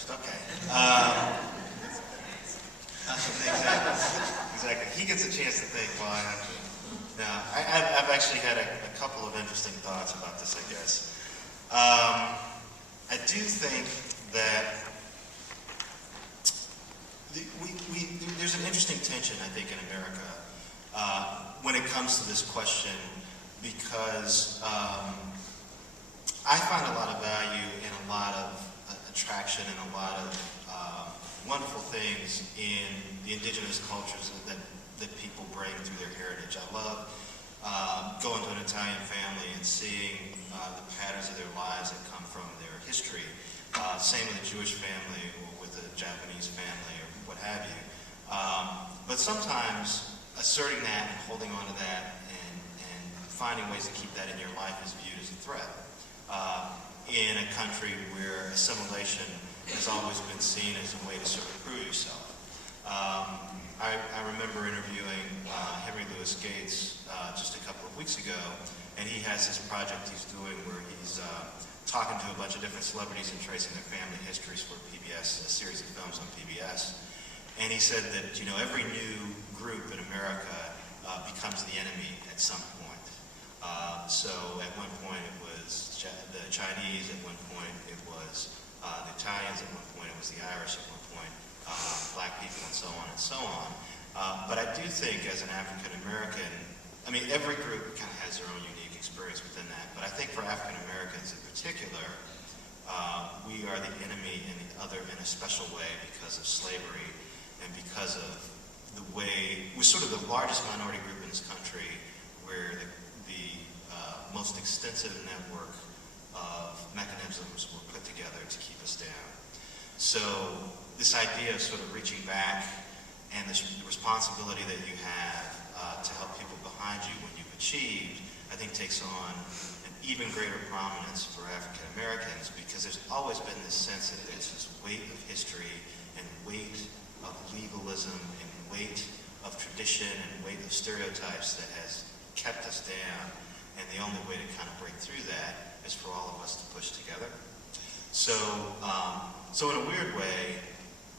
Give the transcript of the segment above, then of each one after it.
first. Okay. Exactly. He gets a chance to think while I have to. Now, I've actually had a couple of interesting thoughts about this, I guess. I do think that there's an interesting tension, I think, in America when it comes to this question, because I find a lot of value in a lot of attraction and a lot of wonderful things in the indigenous cultures that people bring through their heritage. I love going to an Italian family and seeing the patterns of their lives that come from their history. Same with a Jewish family or with a Japanese family or what have you. But sometimes asserting that and holding on to that and finding ways to keep that in your life is viewed as a threat. In a country where assimilation has always been seen as a way to sort of prove yourself. I remember interviewing Henry Louis Gates just a couple of weeks ago, and he has this project he's doing where he's talking to a bunch of different celebrities and tracing their family histories for PBS, a series of films on PBS. And he said that, you know, every new group in America becomes the enemy at some point. So at one point it was the Chinese, at one point it was the Italians, at one point it was the Irish, at one point black people, and so on and so on. But I do think as an African American, I mean, every group kind of has their own unique experience within that, but I think for African Americans in particular, we are the enemy in the other in a special way because of slavery and because of the way, we're sort of the largest minority group in this country where the most extensive network of mechanisms were put together to keep us down. So this idea of sort of reaching back and the responsibility that you have to help people behind you when you've achieved, I think takes on an even greater prominence for African Americans, because there's always been this sense that there's this weight of history and weight of legalism and weight of tradition and weight of stereotypes that has kept us down, and the only way to kind of break through that is for all of us to push together. So in a weird way,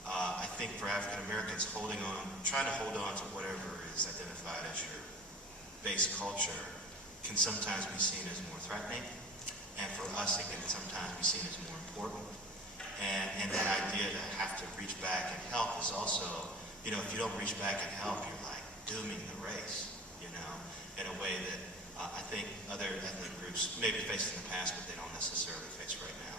I think for African Americans trying to hold on to whatever is identified as your base culture can sometimes be seen as more threatening, and for us it can sometimes be seen as more important. And that idea to have to reach back and help is also, you know, if you don't reach back and help, you're like dooming the race, you know, in a way that I think other ethnic groups maybe faced in the past, but they don't necessarily face right now.